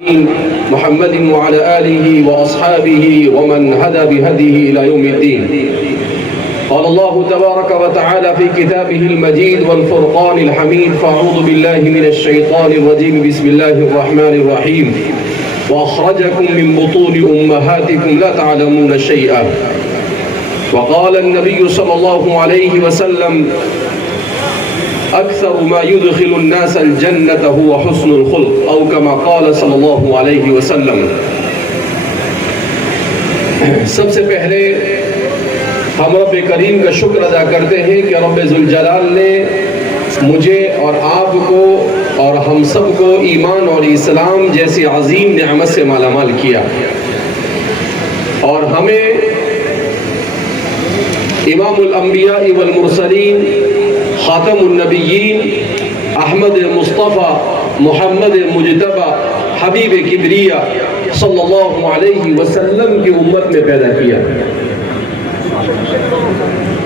محمد وعلى آله وأصحابه ومن هدى بهديه إلى يوم الدين. قال الله تبارك وتعالى في كتابه المجيد والفرقان الحميد: فأعوذ بالله من الشيطان الرجيم، بسم الله الرحمن الرحيم. وأخرجكم من بطون أمهاتكم لا تعلمون شيئا. وقال النبي صلى الله عليه وسلم: أكثر ما يدخل الناس الجنة هو حسن الخلق، أو كما قال صلی اللہ علیہ وسلم. سب سے پہلے ہم رب کریم کا شکر ادا کرتے ہیں کہ رب ذوالجلال نے مجھے اور آپ کو اور ہم سب کو ایمان اور اسلام جیسی عظیم نعمت سے مالا مال کیا، اور ہمیں امام الانبیاء والمرسلین، خاتم النبیین، احمد مصطفیٰ محمد مجتبی حبیب کبریہ صلی اللہ علیہ وسلم کی امت میں پیدا کیا.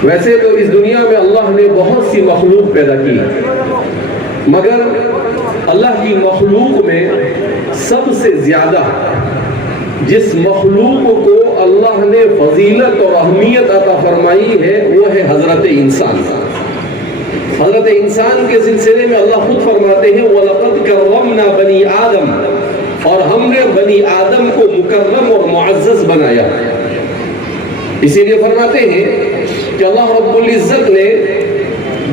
ویسے تو اس دنیا میں اللہ نے بہت سی مخلوق پیدا کی، مگر اللہ کی مخلوق میں سب سے زیادہ جس مخلوق کو اللہ نے فضیلت اور اہمیت عطا فرمائی ہے وہ ہے حضرت انسان. حضرت انسان کے سلسلے میں اللہ خود فرماتے ہیں: وَلَقَدْ كَرَّمْنَا بَنِي آدم، اور ہم نے بنی آدم کو مکرم اور معزز بنایا. اسی لیے فرماتے ہیں کہ اللہ رب العزت نے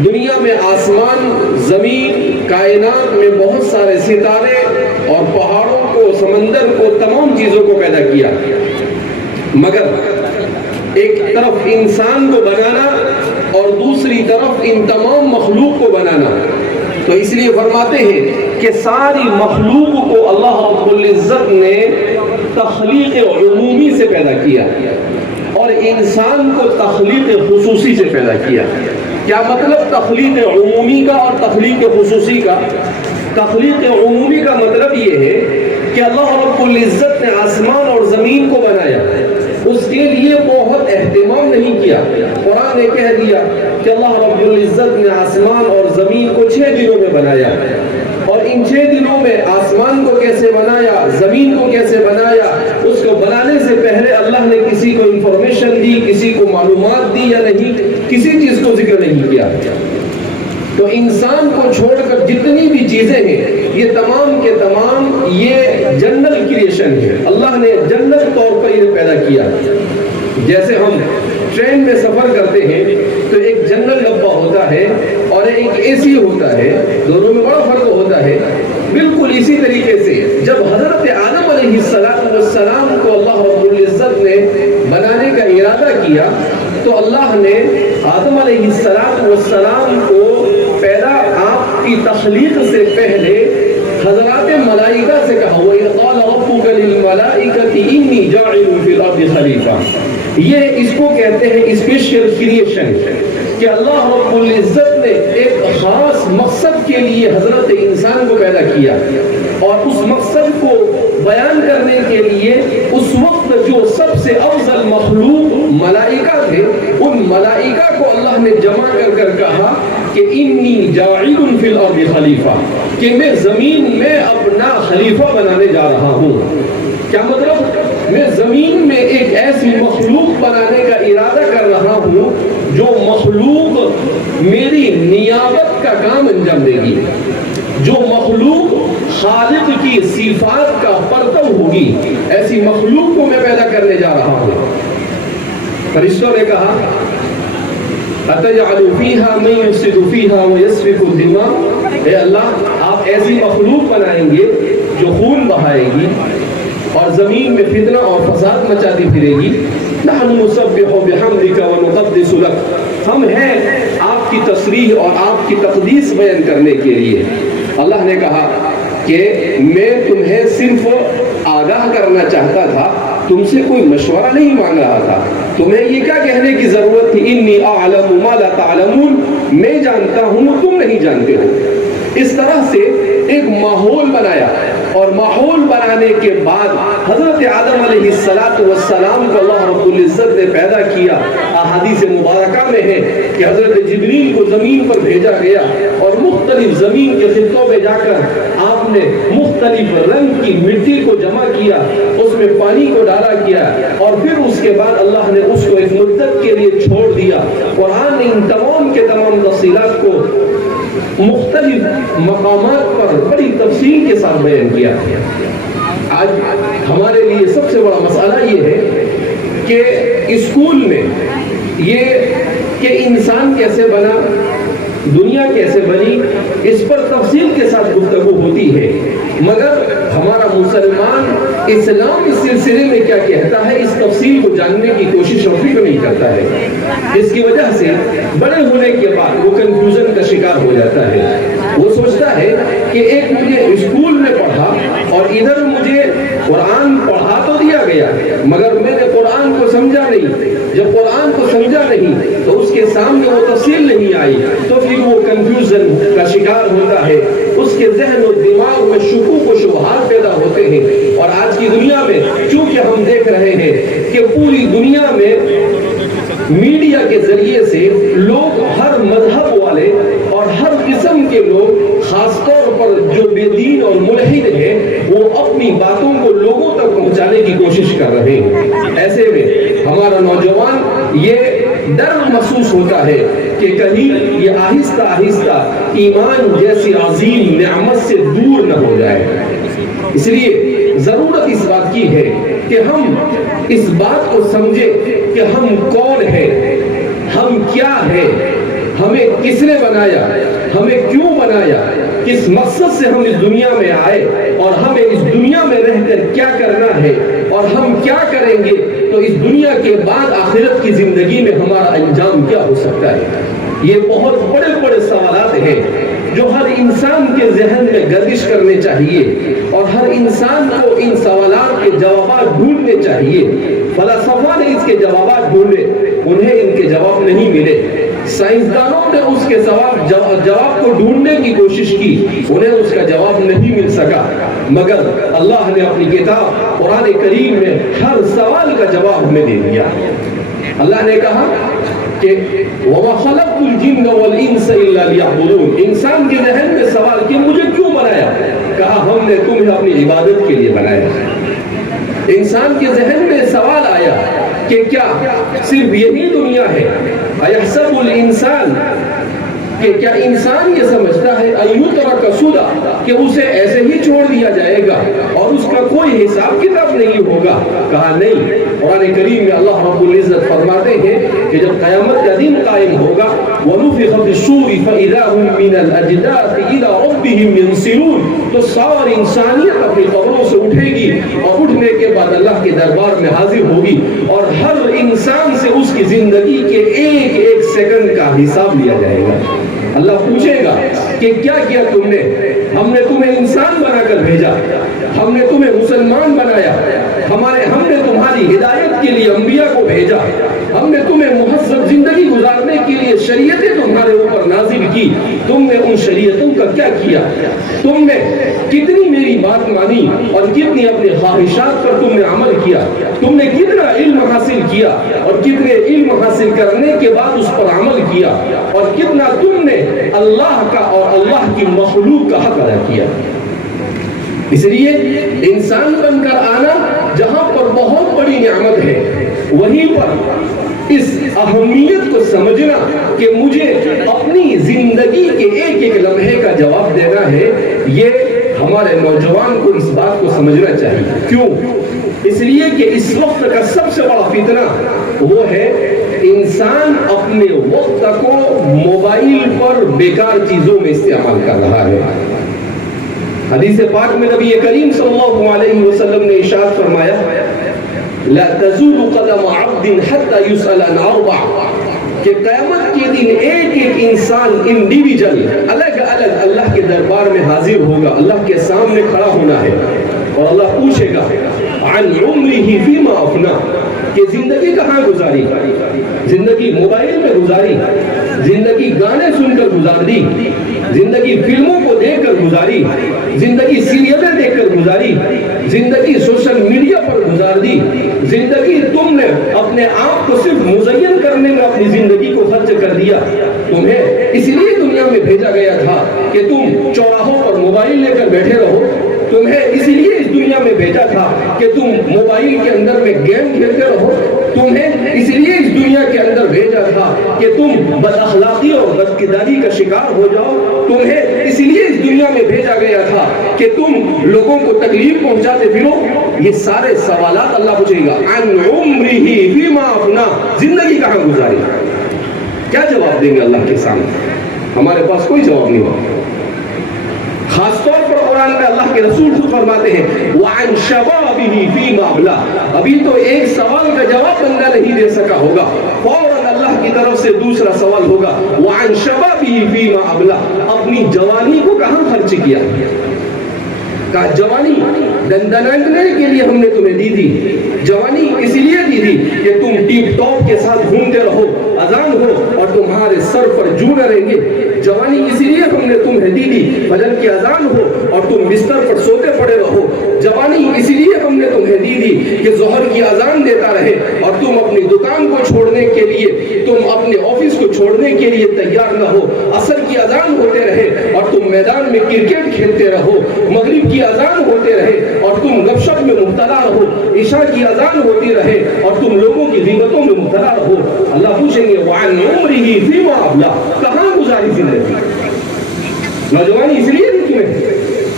دنیا میں آسمان، زمین، کائنات میں بہت سارے ستارے اور پہاڑوں کو، سمندر کو، تمام چیزوں کو پیدا کیا، مگر ایک طرف انسان کو بنانا اور دوسری طرف ان تمام مخلوق کو بنانا. تو اس لیے فرماتے ہیں کہ ساری مخلوق کو اللہ رب العزت نے تخلیق عمومی سے پیدا کیا اور انسان کو تخلیق خصوصی سے پیدا کیا. کیا مطلب تخلیق عمومی کا اور تخلیق خصوصی کا؟ تخلیق عمومی کا مطلب یہ ہے کہ اللہ رب العزت نے آسمان اور زمین کو بنایا، اس کے لیے بہت اہتمام نہیں کیا. قرآن نے کہہ دیا کہ اللہ رب العزت نے آسمان اور زمین کو 6 دنوں میں بنایا، اور ان 6 دنوں میں آسمان کو کیسے بنایا، زمین کو کیسے بنایا، اس کو بنانے سے پہلے اللہ نے کسی کو انفارمیشن دی، کسی کو معلومات دی یا نہیں، کسی چیز کو ذکر نہیں کیا. تو انسان کو چھوڑ کر جتنی بھی چیزیں ہیں یہ تمام کے تمام یہ جنرل کریشن ہے. اللہ نے جنرل طور پر یہ پیدا کیا. جیسے ہم ٹرین میں سفر کرتے ہیں تو ایک جنرل ڈبہ ہوتا ہے اور ایک اے سی ہوتا ہے، دونوں میں بڑا فرق ہوتا ہے. بالکل اسی طریقے سے جب حضرت آدم علیہ السلام کو اللہ رب العزت نے بنانے کا ارادہ کیا تو اللہ نے آدم علیہ السلام کو پیدا آپ کی تخلیق سے پہلے حضرات ملائکہ سے کہا: وَإِذْ قَالَ رَبُّكَ لِلْمَلَائِكَةِ إِنِّي جَاعِلٌ فِي الْأَرْضِ خَلِيفَةً. یہ اس کو کہتے ہیں اسپیشل کریشن، کہ اللہ رب العزت نے ایک خاص مقصد کے لیے حضرت انسان کو پیدا کیا، اور اس مقصد کو بیان کرنے کے لیے اس وقت جو سب سے افضل مخلوق ملائکہ تھے، ان ملائکہ کو اللہ نے جمع کر کہا کہ انی جاعل فی الارض خلیفہ، کہ میں زمین میں اپنا خلیفہ بنانے جا رہا ہوں. کیا مطلب؟ میں زمین میں ایک ایسی مخلوق بنانے کا ارادہ کر رہا ہوں جو مخلوق میری نیابت کا کام انجام دے گی، جو مخلوق خالق کی صفات کا پرتو ہوگی. ایسی مخلوق کو میں پیدا کرنے جا رہا ہوں. فرشتوں نے کہا: أَتَجْعَلُ فِيهَا مَن يُفْسِدُ فِيهَا وَيَسْفِكُ الدِّمَاءَ. اے اللہ، آپ ایسی مخلوق بنائیں گے جو خون بہائے گی اور زمین میں فتنہ اور فساد مچاتی پھرے گی. نَحْنُ نُسَبِّحُ بِحَمْدِكَ وَنُقَدِّسُ لَكَ. ہم ہیں آپ کی تصریح اور آپ کی تقدیس بیان کرنے کے لیے. اللہ نے کہا کہ میں تمہیں صرف آگاہ کرنا چاہتا تھا، تم سے کوئی مشورہ نہیں مانگ رہا تھا. تمہیں یہ کیا کہنے کی ضرورت تھی؟ انی اعلم ما لا تعلمون. میں جانتا ہوں تم نہیں جانتے ہو. اس طرح سے ایک ماحول بنایا، اور ماحول بنانے کے بعد حضرت آدم علیہ السلام کو اللہ رب العزت نے پیدا کیا. احادیث مبارکہ میں ہے کہ حضرت جبریل کو زمین پر بھیجا گیا اور مختلف زمین کے خطوں میں جا کر آپ نے مختلف رنگ کی مٹی کیا، اس میں پانی کو ڈالا کیا، اور پھر اس کے بعد اللہ نے اس کو ایک مدت کے لیے چھوڑ دیا۔ قرآن نے ان تمام کے تمام تفصیلات کو مختلف مقامات پر بڑی تفصیل کے ساتھ بیان کیا۔ آج ہمارے لیے سب سے بڑا مسئلہ یہ ہے کہ اسکول میں یہ کہ انسان کیسے بنا، دنیا کیسے بنی، اس پر تفصیل کے ساتھ گفتگو ہوتی ہے، مگر ہمارا مسلمان اسلام اس سلسلے میں کیا کہتا ہے اس تفصیل کو جاننے کی کوشش اور فکر نہیں کرتا ہے۔ اس کی وجہ سے بڑے ہونے کے بعد وہ کنفیوژن کا شکار ہو جاتا ہے۔ وہ سوچتا ہے کہ ایک مجھے اسکول میں پڑھا اور ادھر مجھے قرآن پڑھا تو دیا گیا، مگر میں نے قرآن کو سمجھا نہیں۔ جب قرآن کو سمجھا نہیں تو اس کے سامنے وہ تفصیل نہیں آئی، تو پھر وہ کنفیوژن کا شکار ہوتا ہے، اس کے ذہن و دماغ میں شکوک و شبہات پیدا ہوتے ہیں۔ اور آج کی دنیا میں چونکہ ہم دیکھ رہے ہیں کہ پوری دنیا میں میڈیا کے ذریعے سے لوگ، ہر مذہب والے اور ہر قسم کے لوگ، خاص طور پر جو بے دین اور ملحد ہیں، وہ اپنی باتوں کو لوگوں تک پہنچانے کی کوشش کر رہے ہیں۔ ایسے میں ہمارا نوجوان یہ ڈر محسوس ہوتا ہے کہ کہیں یہ آہستہ آہستہ ایمان جیسی عظیم نعمت سے دور نہ ہو جائے۔ اس لیے ضرورت اس بات کی ہے کہ ہم اس بات کو سمجھیں کہ ہم کون ہیں، ہم کیا ہیں، ہمیں کس نے بنایا، ہمیں کیوں بنایا، کس مقصد سے ہم اس دنیا میں آئے، اور ہمیں اس دنیا میں رہ کر کیا کرنا ہے، اور ہم کیا کریں گے تو اس دنیا کے بعد آخرت کی زندگی میں ہمارا انجام کیا ہو سکتا ہے۔ یہ بہت بڑے بڑے سوالات ہیں جو ہر انسان کے ذہن میں گردش کرنے چاہیے، اور ہر انسان کو ان سوالات کے جوابات ڈھونڈنے چاہیے۔ فلسفہ نے اس کے جوابات ڈھونڈے، انہیں ان کے جواب نہیں ملے۔ سائنسدانوں نے اس کے جواب کو ڈھونڈنے کی کوشش کی، انہیں اس کا جواب نہیں مل سکا، مگر اللہ نے اپنی کتاب قرآن کریم میں ہر سوال کا جواب ہمیں دے دیا۔ اللہ نے کہا کہ وَمَا خَلَقْتُ الْجِنَّ وَالْإِنسَ إِلَّا لِيَعْبُدُونَ، انسان کے ذہن میں سوال کہ مجھے کیوں بنایا؟ کہا ہم نے تمہیں اپنی عبادت کے لیے بنایا۔ انسان کے ذہن میں سوال آیا کہ کیا صرف یہی دنیا ہے؟ اَيَحْسَبُ الْإِنسَانُ، کہ کیا انسان یہ سمجھتا ہے اَيُّتْرَكَ سُدًى، کہ اسے ایسے ہی چھوڑ دیا جائے گا اور اس کا کوئی حساب کتاب نہیں ہوگا؟ کہا نہیں۔ قرآن کریم میں اللہ رب العزت فرماتے ہیں کہ جب قیامت کا دن قائم ہوگا وَنُفِخَ فِي الصُّورِ فَإِذَا هُم مِّنَ الْأَجْدَاثِ إِلَىٰ رَبِّهِمْ يَنْسِلُونَ، تو ساری انسانیت اپنی قبروں سے اٹھے گی، اور اٹھنے کے بعد اللہ کے دربار میں حاضر ہوگی، اور ہر انسان سے اس کی زندگی کے ایک ایک سیکنڈ کا حساب لیا جائے گا۔ اللہ پوچھے گا کہ کیا کیا تم نے؟ ہم نے تمہیں انسان بنا کر بھیجا، ہم نے تمہیں مسلمان بنایا، ہم نے تمہاری ہدایت کے لیے انبیاء کو بھیجا، ہم نے تمہیں مہذب زندگی گزارنے کے لیے شریعتیں تمہارے اوپر نازل کی، تم نے ان شریعتوں کا کیا کیا؟ تم نے کتنی میری بات مانی اور کتنی اپنے خواہشات پر تم نے عمل کیا؟ تم نے کتنا علم حاصل کیا اور کتنے علم حاصل کرنے کے بعد اس پر عمل کیا، اور کتنا تم نے اللہ کا اور اللہ کی مخلوق کا حق ادا کیا؟ اس لیے انسان بن کر آنا جہاں پر بہت بڑی نعمت ہے، وہیں پر اس اہمیت کو سمجھنا کہ مجھے اپنی زندگی کے ایک ایک لمحے کا جواب دینا ہے، یہ ہمارے نوجوان کو اس بات کو سمجھنا چاہیے۔ کیوں؟ اس لیے کہ اس وقت کا سب سے بڑا فتنہ وہ ہے انسان اپنے وقت کو موبائل پر بیکار چیزوں میں استعمال کر رہا ہے۔ حدیث پاک میں نبی کریم صلی اللہ علیہ وسلم نے ارشاد فرمایا لا تزول قدم عبد حتى يسأل عن اربع، کہ قیامت کے دن ایک ایک انسان انڈیویجل الگ الگ اللہ کے دربار میں حاضر ہوگا، اللہ کے سامنے کھڑا ہونا ہے، اور اللہ پوچھے گا عن عمره فيما افنى، کہ زندگی کہاں گزاری؟ زندگی موبائل میں گزاری، زندگی گانے سن کر گزار دی، زندگی فلموں کو دیکھ کر گزاری، زندگی سیریلیں دیکھ کر گزاری، زندگی سوشل میڈیا پر گزار دی، زندگی تم نے اپنے آپ کو صرف مزین کرنے میں اپنی زندگی کو خرچ کر دیا۔ تمہیں اس لیے دنیا میں بھیجا گیا تھا کہ تم چوراہوں پر موبائل لے کر بیٹھے رہو، تمہیں اس لیے دنیا میں بھیجا تھا کہ تم موبائل کے اندر میں گیم کھیلتے رہو، تمہیں اس لیے اس دنیا کے اندر بھیجا تھا کہ تم بد اخلاقی اور بدکرداری کا شکار ہو جاؤ، تمہیں اس لیے اس دنیا میں بھیجا گیا تھا کہ تم لوگوں کو تکلیف پہنچاتے پھرو۔ یہ سارے سوالات اللہ پوچھے گا، عن عمرہ فیما افنا، زندگی کہاں گزاری؟ کیا جواب دیں گے اللہ کے سامنے؟ ہمارے پاس کوئی جواب نہیں ہوگا۔ خاص طور پر قرآن میں اللہ کے رسول خود فرماتے ہیں وَعَنْ شَبَابِهِ فِيمَا أَبْلَى، ابھی تو ایک سوال کا جواب بندہ نہیں دے سکا ہوگا، فوراً اللہ کی طرف سے دوسرا سوال ہوگا وَعَنْ شَبَابِهِ فِيمَا أَبْلَى، اپنی جوانی کو کہاں خرچ کیا؟ کہا جوانی دندنانگنے کے لیے ہم نے تمہیں دی تھی، جوانی اس لیے دی تھی کہ تم ٹیپ ٹاپ کے ساتھ گھومتے رہو، اذان ہو اور تمہارے سر پر جو نہ رہیں گے، جوانی اس لیے ہم نے تمہیں دی تھی فجر کی اذان ہو اور تم بستر پر سوتے پڑے رہو، جوانی اس لیے ہم نے تمہیں دی تھی کہ ظہر کی اذان دیتا رہے اور تم اپنی دکان کو چھوڑنے کے لیے، تم اپنے آفس کو چھوڑنے کے لیے تیار نہ ہو، عصر کی اذان ہوتے رہے اور تم میدان میں کرکٹ کھیلتے رہو، مغرب کی اذان ہوتے رہے اور تم گپ شپ میں مبتلا رہو، عشاء کی اذان ہوتی رہے اور تم لوگوں کی غیبتوں میں مبتلا رہو۔ اللہ پوچھیں گے وَعَنْ عُمْرِهِ فِيمَا أَبْلَى، کہاں گزاری زندگی؟ نوجوانی اس لیے نہیں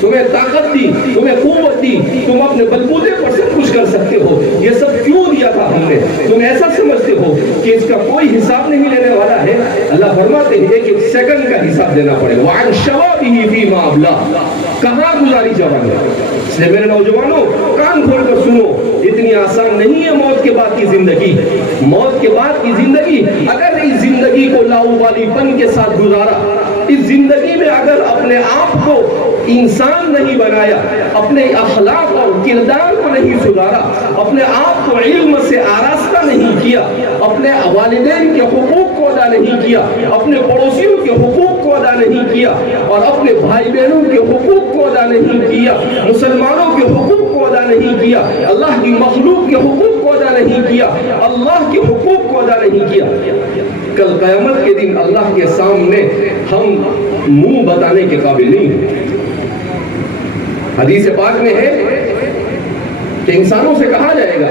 تمہیں طاقت دی، تمہیں قوت دی، تم اپنے بلبوتے پر سب کچھ کر سکتے ہو، یہ سب کیوں دیا تھا ہم نے؟ تم ایسا سمجھتے ہو کہ اس کا کوئی حساب نہیں لینے والا ہے؟ اللہ فرماتے ہیں ایک سیکنڈ کا حساب دینا پڑے گا۔ وَعَنْ شَبَابِهِ فِيمَا أَبْلَى، کہاں گزاری جوانی؟ اس لیے میرے نوجوانوں کان کھول کر سنو، اتنی آسان نہیں ہے موت کے بعد کی زندگی۔ موت کے بعد کی زندگی، اگر اس زندگی کو لاؤبالی پن کے ساتھ گزارا، اس زندگی میں اگر اپنے آپ کو انسان نہیں بنایا، اپنے اخلاق اور کردار کو نہیں سدھارا، اپنے آپ کو علم سے آراستہ نہیں کیا، اپنے والدین کے حقوق کو ادا نہیں کیا، اپنے پڑوسیوں کے حقوق کو ادا نہیں کیا اور اپنے بھائی بہنوں کے حقوق کو ادا نہیں کیا، مسلمانوں کے حقوق کو ادا نہیں کیا، اللہ کی مخلوق کے حقوق کو ادا نہیں کیا، اللہ کے حقوق کو ادا نہیں کیا، کل قیامت کے دن اللہ کے سامنے ہم منہ بتانے کے قابل نہیں ہیں۔ حدیث پاک میں ہے کہ انسانوں سے کہا جائے گا،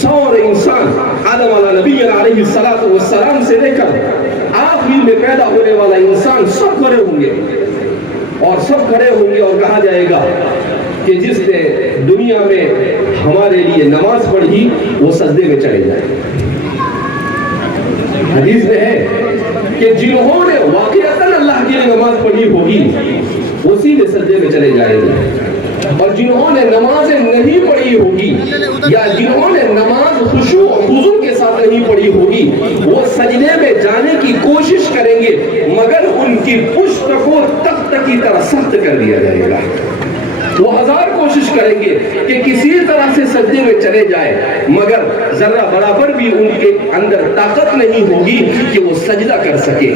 سور انسان آدم علیہ السلام سے لے کر آخر میں پیدا ہونے والا انسان سب کھڑے ہوں گے اور سب کھڑے ہوں گے اور کہا جائے گا کہ جس نے دنیا میں ہمارے لیے نماز پڑھی وہ سجدے میں چلے جائے۔ حدیث میں ہے کہ جنہوں نے واقعتاً اللہ کے لیے نماز پڑھی ہوگی وہ سیدھے سجدے میں چلے جائیں گے، اور جنہوں نے نمازیں نہیں پڑھی ہوگی یا جنہوں نے نماز خشوع و خضوع کے ساتھ نہیں پڑھی ہوگی وہ سجدے میں جانے کی کوشش کریں گے مگر ان کی پشت کو تخت کی طرح سخت کر دیا جائے گا۔ وہ ہزار کوشش کریں گے کہ کسی طرح سے سجدے میں چلے جائے مگر ذرہ برابر بھی ان کے اندر طاقت نہیں ہوگی کہ وہ سجدہ کر سکے،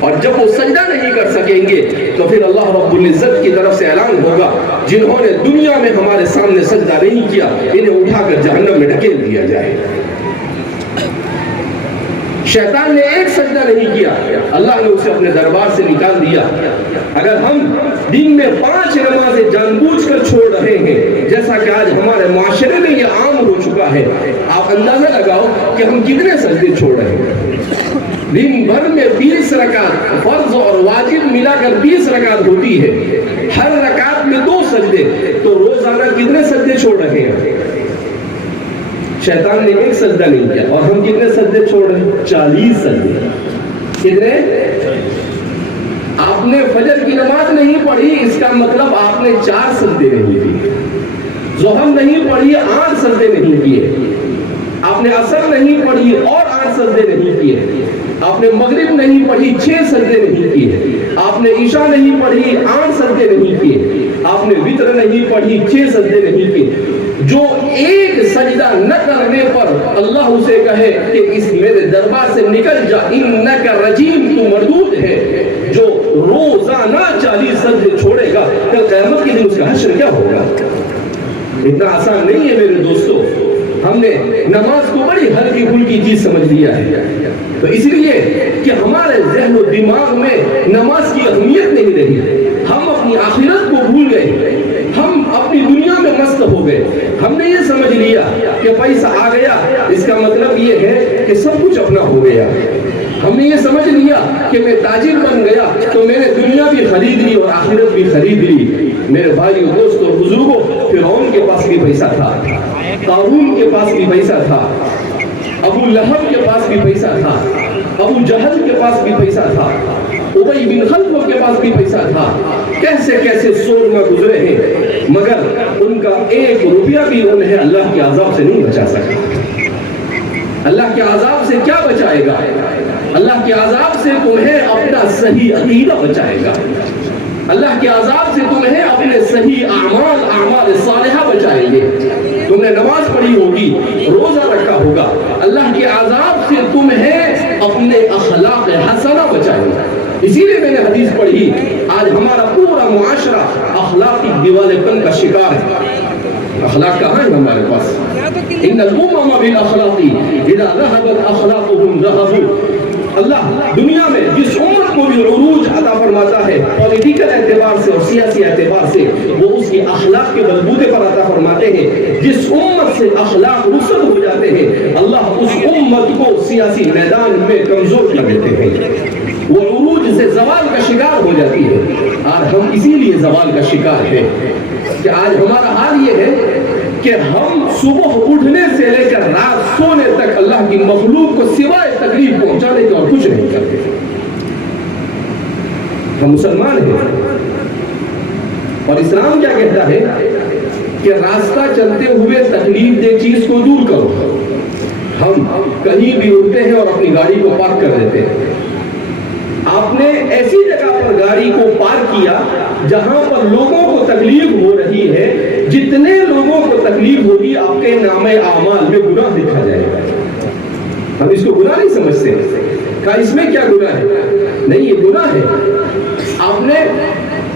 اور جب وہ سجدہ نہیں کر سکیں گے تو پھر اللہ رب العزت کی طرف سے اعلان ہوگا جنہوں نے دنیا میں ہمارے سامنے سجدہ نہیں کیا انہیں اٹھا کر جہنم میں ڈھکیل دیا جائے۔ شیطان نے ایک سجدہ نہیں کیا، اللہ نے اسے اپنے دربار سے نکال دیا۔ اگر ہم دن میں 5 نمازیں جان بوجھ کر چھوڑ رہے ہیں جیسا کہ آج ہمارے معاشرے میں یہ عام ہو چکا ہے، آپ اندازہ لگاؤ کہ ہم کتنے سجدے چھوڑ رہے ہیں۔ دن بھر میں 20 رکعت فرض اور واجب ملا کر 20 رکعت ہوتی ہے، ہر رکعت میں 2 سجدے، تو روزانہ کتنے سجدے چھوڑ رہے ہیں؟ شیطان نے ایک سجدہ نہیں کیا اور ہم کتنے سجدے چھوڑ رہے ہیں؟ 40 سجدے۔ کتنے؟ آپ نے فجر کی نماز نہیں پڑھی اس کا مطلب آپ نے 4 سجدے نہیں کیے، ظہر نہیں پڑھی 8 سجدے نہیں کیے، آپ نے عصر نہیں پڑھی اور 8 سجدے نہیں کیے، آپ نے مغرب نہیں پڑھی 6 سجدے نہیں کیے، آپ نے عشاء نہیں پڑھی 8 سجدے نہیں کیے، آپ نے وتر نہیں پڑھی 6 سجدے نہیں کیے۔ جو ایک سجدہ نہ کرنے پر اللہ اسے کہے کہ اس میرے دربار سے نکل جا، انک رجیم، تو مردود ہے، جو روزانہ 40 سجدے چھوڑے گا کل قیامت کے دن اس کا حشر کیا ہوگا؟ اتنا آسان نہیں ہے میرے دوستو، ہم نے نماز کو بڑی ہلکی پھلکی چیز سمجھ لیا ہے، تو اس لیے کہ ہمارے ذہن و دماغ میں نماز کی اہمیت نہیں رہی، ہم اپنی آخرت کو بھول گئے، ہم اپنی دنیا میں مست ہو گئے. ہم نے یہ سمجھ لیا کہ پیسہ آ گیا اس کا مطلب یہ ہے کہ سب کچھ اپنا ہو گیا. ہم نے یہ سمجھ لیا کہ میں تاجر بن گیا تو میں نے دنیا بھی خرید لی اور آخرت بھی خرید لی. میرے بھائیو دوستو بزرگوں، فرعون کے پاس بھی پیسہ تھا، قارون کے پاس بھی پیسہ تھا، ابو لہب کے پاس بھی پیسہ تھا، ابو جہل کے پاس بھی پیسہ تھا، ابی بن خلف کے پاس بھی پیسہ تھا. کیسے کیسے سور میں گزرے ہیں، مگر ان کا ایک روپیہ بھی انہیں اللہ کے عذاب سے نہیں بچا سکا. اللہ کے عذاب سے کیا بچائے گا؟ اللہ کے عذاب سے تمہیں اپنا صحیح عقیدہ بچائے گا. اللہ کے عذاب سے تمہیں اپنے صحیح اعمال صالحہ بچائیں گے. تم نے نماز پڑھی ہوگی، روزہ رکھا ہوگا. اللہ کے عذاب سے تمہیں اپنے اخلاق حسنہ بچائیں گے. اسی لیے میں نے حدیث پڑھی، آج ہمارا پورا معاشرہ اخلاقی دیوالے پن کا شکار ہے. اخلاق کہاں ہے ہمارے پاس؟ ان الامم بالاخلاق اذا ذهبت اخلاقهم ذهبوا. اللہ دنیا میں جس امت کو بھی عروج عطا فرماتا ہے پولیٹیکل اعتبار سے اور سیاسی اعتبار سے، وہ اس کی اخلاق کے بلبوتے پر عطا فرماتے ہیں. جس امت سے اخلاق رسد ہو جاتے ہیں، اللہ اس امت کو سیاسی میدان میں کمزور کر دیتے ہیں، وہ عروج سے زوال کا شکار ہو جاتی ہے. اور ہم اسی لیے زوال کا شکار ہیں کہ آج ہمارا حال یہ ہے کہ ہم صبح اٹھنے سے لے کر رات سونے تک اللہ کی مخلوق کو سوائے تکلیف پہنچانے کے اور کچھ نہیں کرتے. ہم مسلمان ہیں اور اسلام کیا کہتا ہے کہ راستہ چلتے ہوئے تکلیف دہ چیز کو دور کرو. ہم کہیں بھی اٹھتے ہیں اور اپنی گاڑی کو پارک کر دیتے ہیں. آپ نے ایسی جگہ پر گاڑی کو پارک کیا جہاں پر لوگوں کو تکلیف ہو رہی ہے. جتنے لوگوں کو تکلیف ہوگی آپ کے نام اعمال میں گناہ لکھا جائے گا. ہم اس کو گناہ نہیں سمجھتے. کہا اس میں کیا گناہ ہے؟ نہیں، یہ گناہ ہے. آپ نے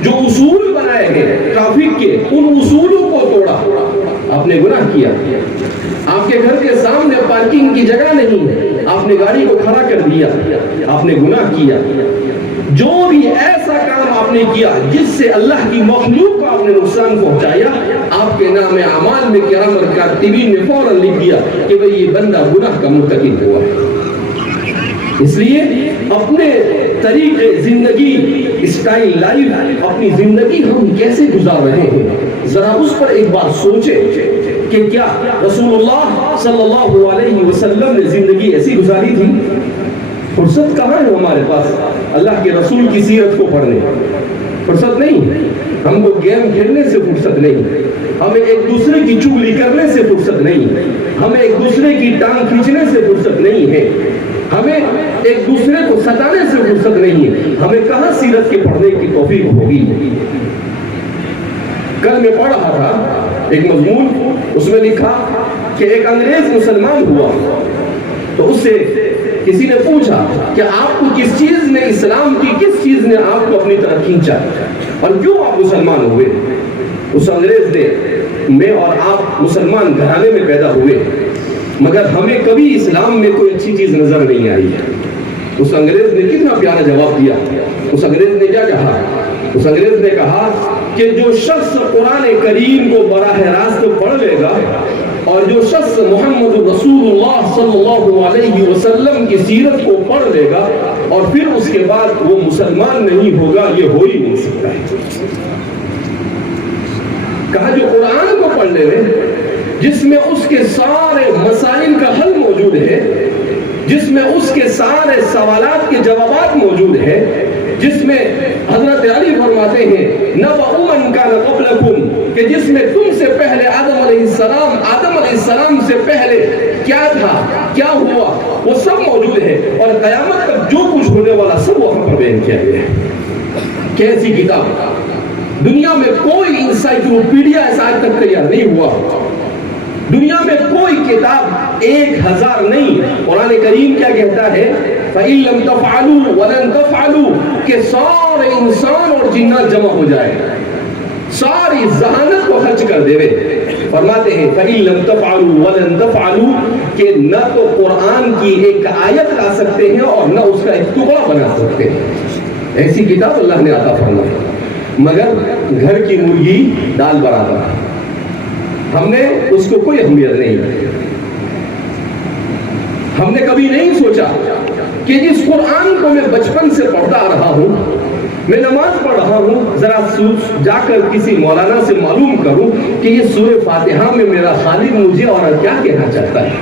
جو اصول بنائے ہیں ٹریفک کے، ان اصولوں کو توڑا، آپ نے گناہ کیا. آپ کے گھر کے سامنے پارکنگ کی جگہ نہیں ہے، آپ نے گاڑی کو کھڑا کر دیا، آپ نے گناہ کیا. جو بھی ایسا کام آپ نے کیا جس سے اللہ کی مخلوق کو آپ نے نقصان پہنچایا، آپ کے نام اعمال میں کرام کاتبین نے فوراً لکھ دیا کہ بھئی یہ بندہ گناہ کا مرتکب ہوا ہے. اس لیے اپنے طریقے زندگی، اسٹائل لائف، اپنی زندگی ہم کیسے گزار رہے ہیں، ذرا اس پر ایک بار سوچیں کہ کیا رسول اللہ صلی اللہ علیہ وسلم نے زندگی ایسی گزاری تھی؟ فرصت کہاں ہے ہمارے پاس اللہ کے رسول کی سیرت کو پڑھنے؟ فرصت نہیں. ہم کو گیم کھیلنے سے فرصت نہیں، ہمیں ایک دوسرے کی چغلی کرنے سے فرصت نہیں، ہمیں ایک دوسرے کی ٹانگ کھینچنے سے فرصت نہیں ہے، ہمیں ایک دوسرے کو ستانے سے فرصت نہیں ہے. ہمیں کہاں سیرت کے پڑھنے کی توفیق ہوگی؟ کل میں پڑھ رہا تھا ایک مضمون، اس میں لکھا کہ ایک انگریز مسلمان ہوا تو اس سے کسی نے پوچھا کہ آپ کو کس چیز نے، اسلام کی کس چیز نے آپ کو اپنی طرف کھینچا اور کیوں آپ مسلمان ہوئے؟ اس انگریز نے، میں اور آپ مسلمان گھرانے میں پیدا ہوئے مگر ہمیں کبھی اسلام میں کوئی اچھی چیز نظر نہیں آئی. اس انگریز نے کتنا پیارا جواب دیا. اس انگریز نے کیا کہا؟ اس انگریز نے کہا کہ جو شخص قرآن کریم کو براہ راست پڑھ لے گا اور جو شخص محمد رسول اللہ صلی اللہ علیہ وسلم کی سیرت کو پڑھ لے گا اور پھر اس کے بعد وہ مسلمان نہیں ہوگا، یہ ہو ہی نہیں سکتا ہے. کہا جو قرآن کو پڑھ لے جس میں اس کے سارے مسائل کا حل موجود ہے، جس میں اس کے سارے سوالات کے جوابات موجود ہیں، جس میں حضرت علی فرماتے ہیں نبأ من کان قبلکم، کہ جس میں تم سے پہلے آدم علیہ السلام سے پہلے کیا تھا، کیا ہوا، وہ سب موجود ہے اور قیامت تک جو کچھ ہونے والا سب وہاں پر بیان کیا گیا ہے. کیسی کتاب! دنیا میں کوئی انسائکلوپیڈیا ایسا آج تک تیار نہیں ہوا. دنیا میں کوئی کتاب 1000 نہیں. قرآن کریم کیا کہتا ہے؟ فَإِن لَمْ تَفْعَلُوا وَلَن تَفْعَلُوا، کہ سارے انسان اور جنات جمع ہو جائے، ساری ذہانت کو خرچ کر دے. فرماتے ہیں فَإِن لَمْ تَفْعَلُوا وَلَن تَفْعَلُوا، کہ نہ تو قرآن کی ایک آیت لا سکتے ہیں اور نہ اس کا ایک ٹکڑا بنا سکتے ہیں. ایسی کتاب اللہ نے عطا فرمائی. مگر گھر کی مرغی دال برابر، ہم نے اس کو کوئی اہمیت نہیں دی. ہم نے کبھی نہیں سوچا کہ جس قرآن کو میں بچپن سے پڑھتا آ رہا ہوں, میں نماز پڑھ رہا ہوں, ذرا جا کر کسی مولانا سے معلوم کروں کہ یہ سورہ فاتحہ میں میرا خالق مجھے اور کیا کہنا چاہتا ہے.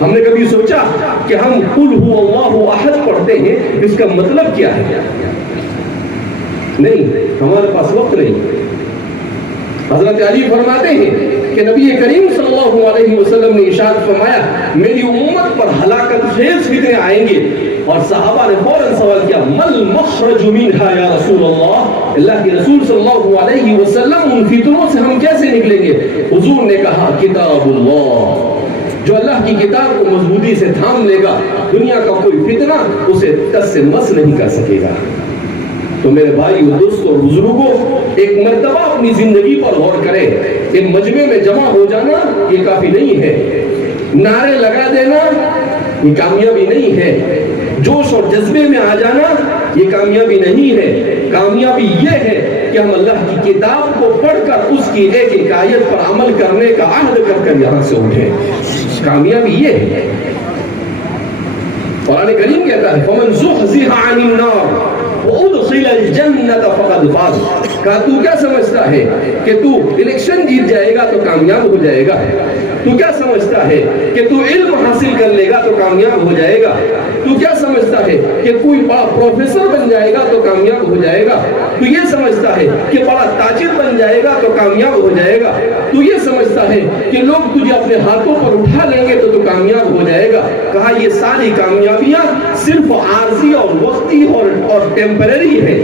ہم نے کبھی سوچا کہ ہم قل هو اللہ احد پڑھتے ہیں, اس کا مطلب کیا ہے؟ نہیں, ہمارے پاس وقت نہیں. حضرت علی فرماتے ہیں کہ نبی کریم صلی اللہ علیہ وسلم نے ارشاد فرمایا, میری امت پر ہلاکت خیز فتنے آئیں گے. اور صحابہ نے فوراً سوال کیا, مل مخرج منہا یا رسول اللہ, اللہ کے رسول صلی اللہ علیہ وسلم ان فتنوں سے ہم کیسے نکلیں گے؟ حضور نے کہا کتاب اللہ, جو اللہ کی کتاب کو مضبوطی سے تھام لے گا, دنیا کا کوئی فتنہ اسے ٹس سے مس نہیں کر سکے گا. تو میرے بھائی و دوستوں اور بزرگوں, ایک مرتبہ اپنی زندگی پر غور کریں. ایک مجمع میں جمع ہو جانا یہ کافی نہیں ہے, نعرے لگا دینا یہ کامیابی نہیں ہے, جوش اور جذبے میں آ جانا یہ کامیابی نہیں ہے. کامیابی یہ ہے کہ ہم اللہ کی کتاب کو پڑھ کر اس کی ایک ایک آیت پر عمل کرنے کا عہد کر یہاں سے اٹھیں. کامیابی یہ ہے. قرآن کریم کہتا ہے فمن زحزح عن النار وادخل الجنۃ فقد فاز. کہا تو کیا سمجھتا ہے کہ تو الیکشن جیت جائے گا تو کامیاب ہو جائے گا؟ تو کیا سمجھتا ہے کہ تو علم حاصل کر لے گا تو کامیاب ہو جائے گا؟ تو کیا سمجھتا ہے کہ کوئی بڑا پروفیسر بن جائے گا تو کامیاب ہو جائے گا؟ تو یہ سمجھتا ہے کہ بڑا تاجر بن جائے گا تو کامیاب ہو جائے گا؟ تو یہ سمجھتا ہے کہ لوگ تجھے اپنے ہاتھوں پر اٹھا لیں گے تو کامیاب ہو جائے گا؟ کہا یہ ساری کامیابیاں صرف عارضی اور وقتی اور ٹیمپرری ہے.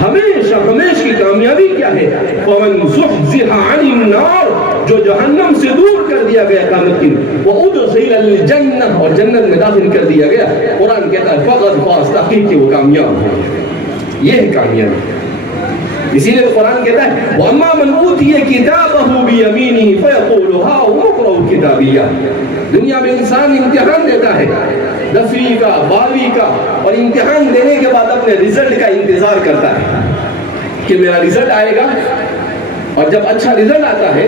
ہمیشہ کی کامیابی کیا ہے؟ فمن زحزح عن النار, جو جہنم سے دور کر دیا گیا قیامت کی, وادخل الجنہ, اور جنت میں داخل کر دیا گیا. قرآن کہتا ہے فقد فاز, تحقیق کہ وہ کامیاب ہے. یہ ہے کامیابی. اسی لیے قرآن کہتا ہے وَأَمَّا مَنْ أُوتِيَ كِتَابَهُ بِيَمِينِهِ فَيَقُولُ هَاؤُمُ اقْرَءُوا كِتَابِيَهْ. دنیا میں انسان امتحان دیتا ہے, 10ویں کا 12ویں کا, اور امتحان دینے کے بعد اپنے رزلٹ کا انتظار کرتا ہے کہ میرا رزلٹ آئے گا. اور جب اچھا رزلٹ آتا ہے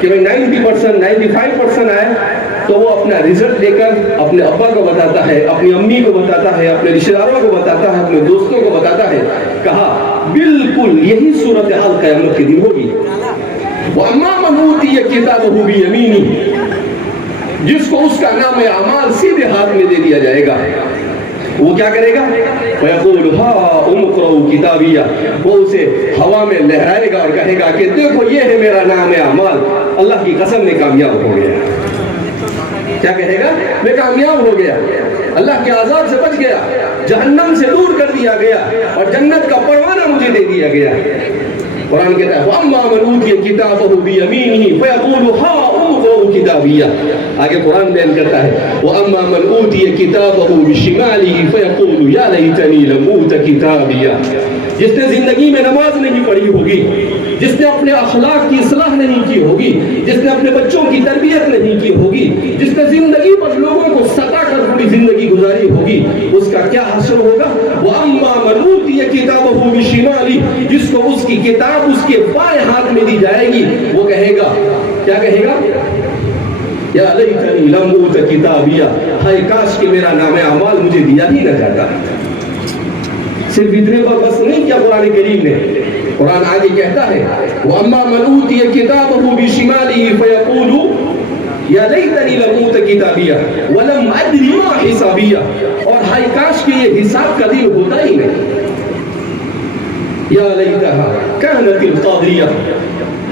کہ میں 90% 95% آئے, تو وہ اپنا رزلٹ لے کر اپنے ابا کو بتاتا ہے, اپنی امی کو بتاتا ہے, اپنے رشتہ داروں کو بتاتا ہے, اپنے دوستوں کو بتاتا ہے. کہا بالکل یہی صورتحال قیامت کے دن ہوگی. وَأَمَّا مَنْ أُوتِيَ كِتَابَهُ بِيَمِينِهِ, جس کو اس کا نام اعمال سیدھے ہاتھ میں دے دیا جائے گا, وہ کیا کرے گا؟ فَيَقُولُ هَاؤُمُ اقْرَءُوا كِتَابِيَهْ, وہ اسے ہوا میں لہرائے گا اور کہے گا کہ دیکھو یہ ہے میرا نام اعمال. اللہ کی قسم میں کامیاب ہو گیا. کیا کہے گا؟ میں کامیاب ہو گیا, اللہ کے عذاب سے بچ گیا, جہنم سے دور کر دیا گیا, اور جنت کا پروانہ مجھے دے دیا گیا. قرآن کہتا ہے وَأَمَّا مَنْ أُوتِيَ كِتَابَهُ بِيَمِينِهِ فَيَقُولُ هَاؤُمُ اقْرَءُوا كِتَابِيَهْ. آگے قرآن بیان کرتا ہے وَأَمَّا مَنْ أُوتِيَ كِتَابَهُ بِشِمَالِهِ فَيَقُولُ يَا لَيْتَنِي لَمْ أُوتَ كِتَابِيَهْ. جس نے زندگی میں نماز نہیں پڑھی ہوگی, جس نے اپنے اخلاق کی اصلاح نہیں کی ہوگی, جس نے اپنے بچوں کی تربیت نہیں کی ہوگی, جس نے زندگی پر لوگوں کو ستا کر پوری زندگی گزاری ہوگی, اس کا کیا حشر ہوگا؟ وَأَمَّا مَنْ أُوتِيَ كِتَابَهُ بِشِمَالِهِ, جس کو اس کی کتاب اس کے بائیں ہاتھ میں دی جائے گی, وہ کہے گا, کیا کہے گا؟ یا لیتنی لم اوت کتابیہ, ہائے کاش کہ میرا نام اعمال مجھے دیا ہی نہ جاتا. صرف اتنے پر بس نہیں کیا قرآن کریم نے, قرآن آگے کہتا ہے وَأَمَّا مَنْ أُوتِيَ كِتَابَهُ بِشِمَالِهِ فَيَقُولُ يَا لَيْتَنِي لَمْ أُوتَ كِتَابِيَهْ وَلَمْ أَدْرِ مَا حِسَابِيَهْ, اور ہائے کاش کہ یہ حساب کا دن ہوتا ہی نہیں. یا لیتہا کانت القاضیہ,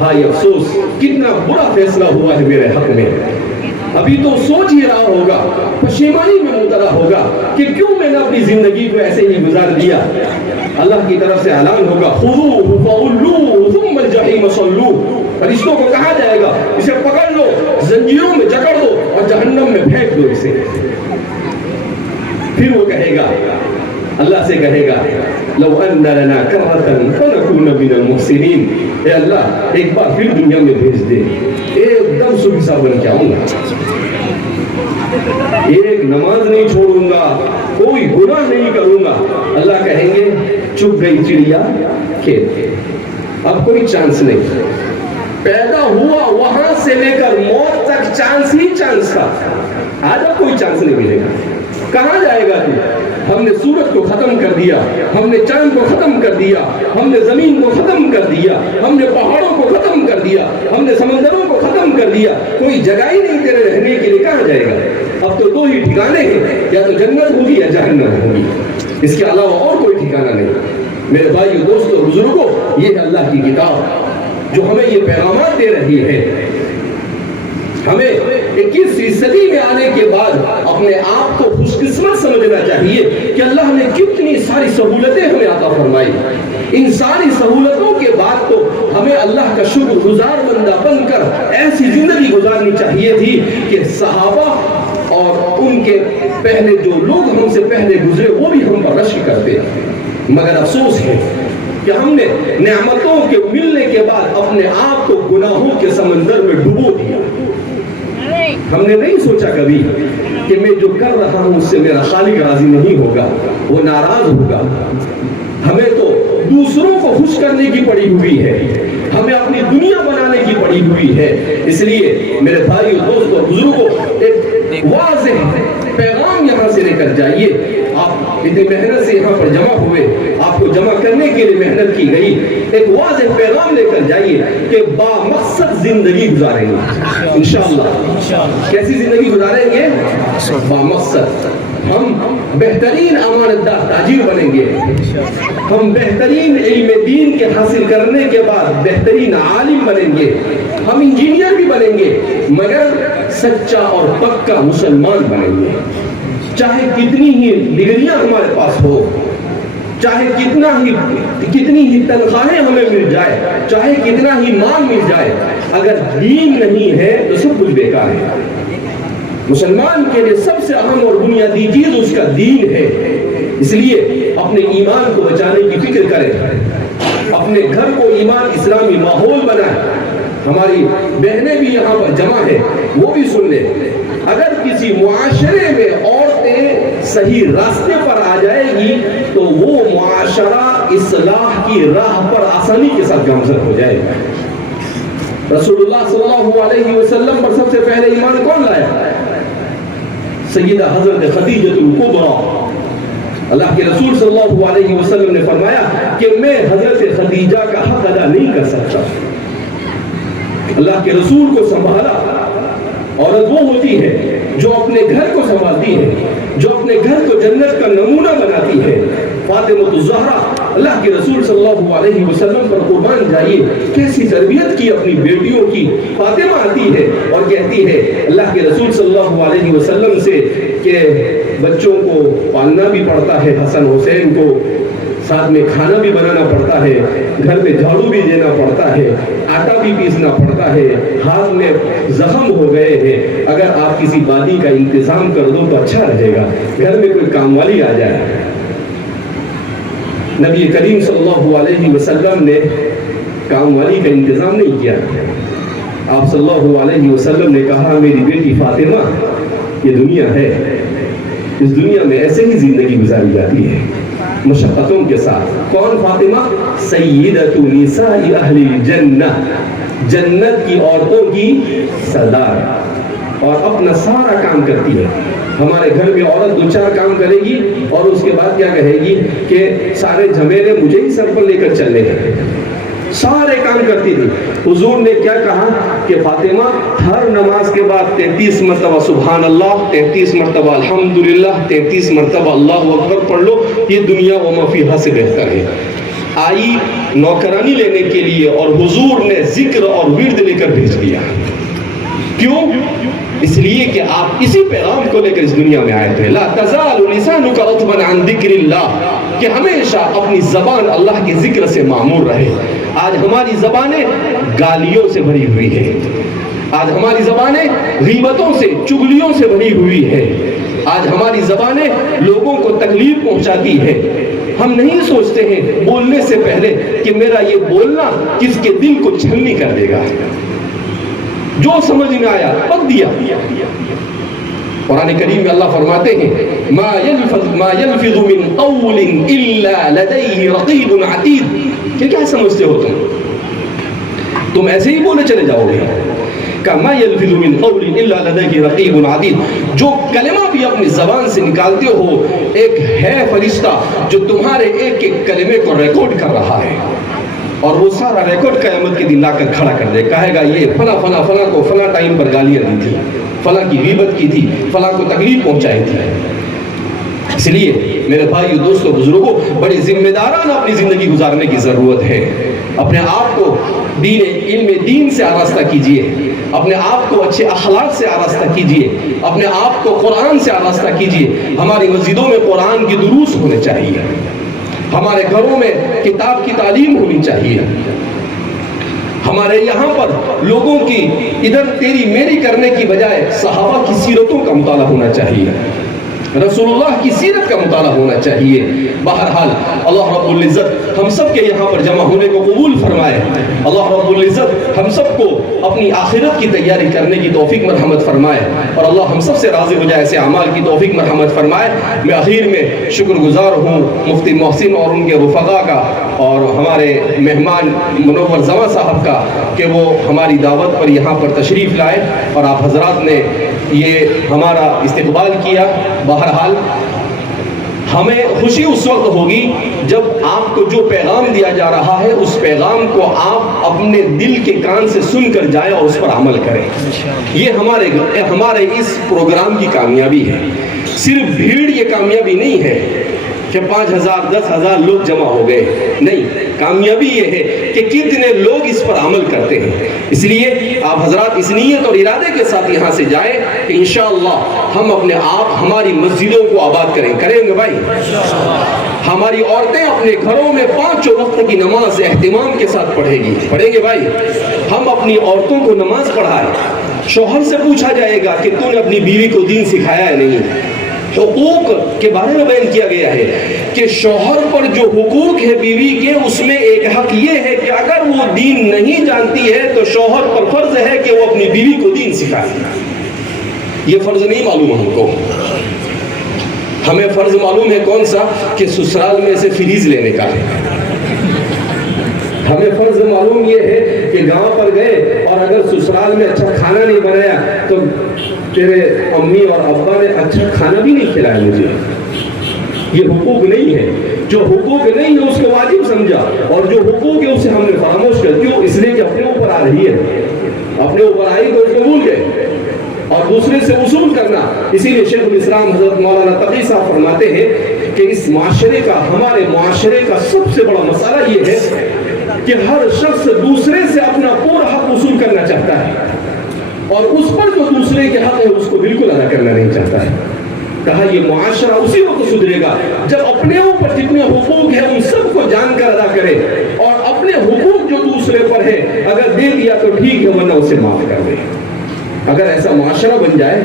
ہائے افسوس کتنا برا فیصلہ ہوا ہے میرے حق میں. ابھی تو سوچ ہی رہا ہوگا, پشیمانی میں مبتلا ہوگا کہ کیوں میں نے اپنی زندگی کو ایسے ہی گزار دیا. اللہ کی طرف سے اعلان ہوگا خذوہ فغلوہ ثم الجحیم صلوہ, فرشتوں کو کہا جائے گا اسے پکڑ لو, زنجیروں میں جکڑ دو اور جہنم میں پھینک دو اسے. پھر وہ کہے گا, اللہ سے کہے گا لو ان لنا کرۃ فنکون من المحسنین, اے اللہ ایک بار پھر دنیا میں بھیج دے, ایک دم سبزہ بن کے آؤں گا, ایک نماز نہیں چھوڑوں گا, کوئی گناہ نہیں کروں گا. اللہ کہیں گے چپ گئی چڑیا کھیت, اب کوئی چانس نہیں. پیدا ہوا وہاں سے لے کر موت تک چانس ہی چانس تھا. آج اب کوئی چانس نہیں ملے گا. کہاں جائے گا تو؟ ہم نے سورج کو ختم کر دیا, ہم نے چاند کو ختم کر دیا, ہم نے زمین کو ختم کر دیا, ہم نے پہاڑوں کو ختم کر دیا, ہم نے سمندروں کو ختم کر دیا. کوئی جگہ ہی نہیں تیرے رہنے کے لیے. کہاں جائے گا؟ اب تو دو ہی ٹھکانے ہیں, یا تو جنت ہوگی یا جہنم ہوگی. اس کے علاوہ اور کوئی ٹھکانہ نہیں. میرے بھائیو, دوستو, بزرگوں, یہ ہے اللہ کی کتاب جو ہمیں یہ پیغامات دے رہی ہے. ہمیں 21ویں صدی میں آنے کے بعد اپنے آپ کو خوش قسمت سمجھنا چاہیے کہ اللہ نے کتنی ساری سہولتیں ہمیں عطا فرمائی. ان ساری سہولتوں کے بعد تو ہمیں اللہ کا شکر گزار بندہ بن کر ایسی زندگی گزارنی چاہیے تھی کہ صحابہ اور ان کے پہلے جو لوگ ہم سے پہلے گزرے وہ بھی ہم پر رشک کرتے. مگر افسوس ہے کہ ہم نے نعمتوں کے ملنے کے بعد اپنے آپ کو گناہوں کے سمندر میں ڈبو دیا. ہم نے نہیں سوچا کبھی کہ میں جو کر رہا ہوں اس سے میرا خالق راضی نہیں ہوگا, وہ ناراض ہوگا. ہمیں تو دوسروں کو خوش کرنے کی پڑی ہوئی ہے, ہمیں اپنی دنیا بنانے کی پڑی ہوئی ہے. اس لیے میرے بھائیو, دوستو, بزرگوں, ایک واضح پیغام یہاں سے لے کر جائیے. آپ اتنی محنت سے یہاں پر جمع ہوئے, آپ کو جمع کرنے کے لیے محنت کی گئی. ایک واضح پیغام لے کر جائیے کہ با مقصد زندگی گزاریں گے انشاءاللہ. کیسی زندگی گزاریں گے؟ با مقصد. ہم بہترین امانت دار تاجر بنیں گے, ہم بہترین علم دین کے حاصل کرنے کے بعد بہترین عالم بنیں گے, ہم انجینئر بھی بنیں گے, مگر سچا اور پکا مسلمان بنیں گے. چاہے کتنی ہی ڈگریاں ہمارے پاس ہو, چاہے کتنی ہی تنخواہیں ہمیں مل جائے, چاہے کتنا ہی مال مل جائے, اگر دین نہیں ہے تو سب کچھ بیکار ہے. مسلمان کے لیے سب سے اہم اور بنیادی چیز اس کا دین ہے. اس لیے اپنے ایمان کو بچانے کی فکر کریں, اپنے گھر کو ایمان اسلامی ماحول بنائیں. ہماری بہنیں بھی یہاں پر جمع ہے, وہ بھی سن لیں. اگر کسی معاشرے میں عورتیں صحیح راستے پر آ جائے گی تو وہ معاشرہ اصلاح کی راہ پر آسانی کے ساتھ گامزن ہو جائے گا. رسول اللہ صلی اللہ علیہ وسلم پر سب سے پہلے ایمان کون لایا؟ سیدہ حضرت خدیجہ الکبریٰ. اللہ کے رسول صلی اللہ علیہ وسلم نے فرمایا کہ میں حضرت خدیجہ کا حق ادا نہیں کر سکتا. اللہ کے رسول کو سنبھالا. عورت وہ ہوتی ہے جو اپنے گھر کو سنبھالتی ہے, جو اپنے گھر کو جنت کا نمونہ بناتی ہے. فاطمہ الزہرا, اللہ کے رسول صلی اللہ علیہ وسلم پر قربان جائیے, کیسی تربیت کی اپنی بیٹیوں کی. فاطمہ آتی ہے اور کہتی ہے اللہ کے رسول صلی اللہ علیہ وسلم سے کہ بچوں کو پالنا بھی پڑتا ہے, حسن حسین کو ساتھ میں کھانا بھی بنانا پڑتا ہے, گھر میں جھاڑو بھی دینا پڑتا ہے, آٹا بھی پیسنا پڑتا ہے, ہاتھ میں زخم ہو گئے ہیں, اگر آپ کسی بادی کا انتظام کر دو تو اچھا رہے گا, گھر میں کوئی کام والی آ جائے. نبی کریم صلی اللہ علیہ وسلم نے کام والی کا انتظام نہیں کیا. آپ صلی اللہ علیہ وسلم نے کہا میری بیٹی فاطمہ, یہ دنیا ہے, اس دنیا میں ایسے ہی زندگی گزاری جاتی ہے مشقتوں کے ساتھ. کون فاطمہ؟ سیدۃ نساء اہل الجنہ, جنت کی عورتوں کی سردار, اور اپنا سارا کام کرتی ہے. ہمارے گھر میں عورت 2-4 کام کرے گی اور اس کے بعد کیا کہے گی کہ سارے جھمیلے مجھے ہی سر پر لے کر چلنے ہیں. سارے کام کرتی تھی. حضور نے کیا کہا کہ فاطمہ ہر نماز کے بعد 33 مرتبہ سبحان اللہ, 33 مرتبہ الحمدللہ, 33 مرتبہ اللہ اکبر پڑھ لو, یہ دنیا و ما فیہا سے بہتر ہے. آئی نوکرانی لینے کے لیے اور حضور نے ذکر اور ورد لے کر بھیج دیا. کیوں؟ اس لیے کہ آپ اسی پیغام کو لے کر اس دنیا میں آئے تھے. لا تزال لسانک رطبا عن ذکر اللہ, کہ ہمیشہ اپنی زبان اللہ کے ذکر سے معمور رہے. آج ہماری زبانیں گالیوں سے بھری ہوئی ہے, آج ہماری زبانیں غیبتوں سے, چغلیوں سے بھری ہوئی ہے, آج ہماری زبانیں لوگوں کو تکلیف پہنچاتی ہے. ہم نہیں سوچتے ہیں بولنے سے پہلے کہ میرا یہ بولنا کس کے دل کو چھلنی کر دے گا. جو سمجھ میں آیا پک دیا. قرآن کریم میں اللہ فرماتے ہیں ما يلفظ من قول الا لديه رقیب عتید. کہ کیا سمجھتے ہو تم تم ایسے ہی بولے چلے جاؤ گے. ما يلفظ من قول الا لديه رقيب عتيد. جو کلمہ بھی اپنی زبان سے نکالتے ہو ایک ہے فرشتہ جو تمہارے ایک ایک کلمے کو ریکارڈ کر رہا ہے, اور وہ سارا ریکارڈ قیامت کے دن لا کر کھڑا کر دے. کہے گا یہ فلاں فلاں فلاں کو فلاں ٹائم پر گالیاں دی تھی, فلاں کی غیبت کی تھی, فلاں کو تکلیف پہنچائی تھی. اس لیے میرے بھائیو, دوستو, بزرگوں, بڑی ذمہ دارانہ اپنی زندگی گزارنے کی ضرورت ہے. اپنے آپ کو علم دین سے آراستہ کیجئے, اپنے آپ کو اچھے اخلاق سے آراستہ کیجئے, اپنے آپ کو قرآن سے آراستہ کیجئے. ہماری مسجدوں میں قرآن کی دروس ہونے چاہیے, ہمارے گھروں میں کتاب کی تعلیم ہونی چاہیے. ہمارے یہاں پر لوگوں کی ادھر تیری میری کرنے کی بجائے صحابہ کی سیرتوں کا مطالعہ ہونا چاہیے, رسول اللہ کی سیرت کا مطالعہ ہونا چاہیے. بہرحال اللہ رب العزت ہم سب کے یہاں پر جمع ہونے کو قبول فرمائے. اللہ رب العزت ہم سب کو اپنی آخرت کی تیاری کرنے کی توفیق مرحمت فرمائے, اور اللہ ہم سب سے راضی ہو جائے, ایسے اعمال کی توفیق مرحمت فرمائے. میں اخیر میں شکر گزار ہوں مفتی محسن اور ان کے رفقا کا, اور ہمارے مہمان منور زماں صاحب کا, کہ وہ ہماری دعوت پر یہاں پر تشریف لائے اور آپ حضرات نے یہ ہمارا استقبال کیا. بہرحال ہمیں خوشی اس وقت ہوگی جب آپ کو جو پیغام دیا جا رہا ہے اس پیغام کو آپ اپنے دل کے کان سے سن کر جائیں اور اس پر عمل کریں. یہ ہمارے اس پروگرام کی کامیابی ہے. صرف بھیڑ یہ کامیابی نہیں ہے کہ 5,000 10,000 لوگ جمع ہو گئے, نہیں, کامیابی یہ ہے کہ کتنے لوگ اس پر عمل کرتے ہیں. اس لیے آپ حضرات اس نیت اور ارادے کے ساتھ یہاں سے جائیں کہ انشاءاللہ ہم اپنے آپ ہماری مسجدوں کو آباد کریں گے بھائی. ہماری عورتیں اپنے گھروں میں 5 وقت کی نماز اہتمام کے ساتھ پڑھیں گے بھائی. ہم اپنی عورتوں کو نماز پڑھائیں. شوہر سے پوچھا جائے گا کہ تو نے اپنی بیوی کو دین سکھایا ہے نہیں. حقوق کے بارے میں بیان کیا گیا ہے کہ شوہر پر جو حقوق ہے بیوی کے, اس میں ایک حق یہ ہے کہ اگر وہ دین نہیں جانتی ہے تو شوہر پر فرض ہے کہ وہ اپنی بیوی کو دین سکھائے. یہ فرض نہیں معلوم ہم کو. ہمیں فرض معلوم ہے کون سا, کہ سسرال میں سے فریز لینے کا ہے. ہمیں فرض معلوم یہ ہے کہ گاؤں پر گئے اور اگر سسرال میں اچھا کھانا نہیں بنایا تو تیرے امی اور ابا نے اچھا کھانا بھی نہیں کھلایا مجھے. یہ حقوق نہیں ہے. جو حقوق نہیں ہے اس کو واجب سمجھا, اور جو حقوق ہے اسے ہم نے فراموش کر. کیوں؟ اس لیے کہ اپنے اوپر آ رہی ہے, اپنے اوپر آئی تو اس کو بھول گئے, اور دوسرے سے وصول کرنا. اسی لیے شیخ الاسلام حضرت مولانا تقی صاحب فرماتے ہیں کہ اس معاشرے کا, ہمارے معاشرے کا سب سے بڑا مسئلہ یہ ہے کہ ہر شخص دوسرے سے اپنا پورا حق وصول کرنا چاہتا ہے, اور اس پر جو دوسرے کے حق ہے اس کو بالکل ادا کرنا نہیں چاہتا ہے. کہا یہ معاشرہ اسی وقت سدھرے گا جب اپنے اوپر جتنے حقوق ہیں ان سب کو جان کر ادا کرے, اور اپنے حقوق جو دوسرے پر ہے اگر دے دیا تو ٹھیک ہے, ورنہ اسے معاف کر دے. اگر ایسا معاشرہ بن جائے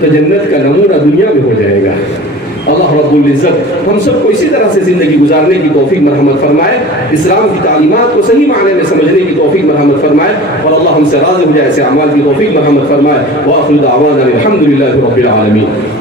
تو جنت کا نمونہ دنیا میں ہو جائے گا. اللہ رب العزت ہم سب کو اسی طرح سے زندگی گزارنے کی توفیق مرحمت فرمائے, اسلام کی تعلیمات کو صحیح معنی میں سمجھنے کی توفیق مرحمت فرمائے, اور اللہ ہم سے راضی ہو جائے, ایسے اعمال کی توفیق مرحمت فرمائے. وآخر دعوانا الحمد للہ رب العالمین.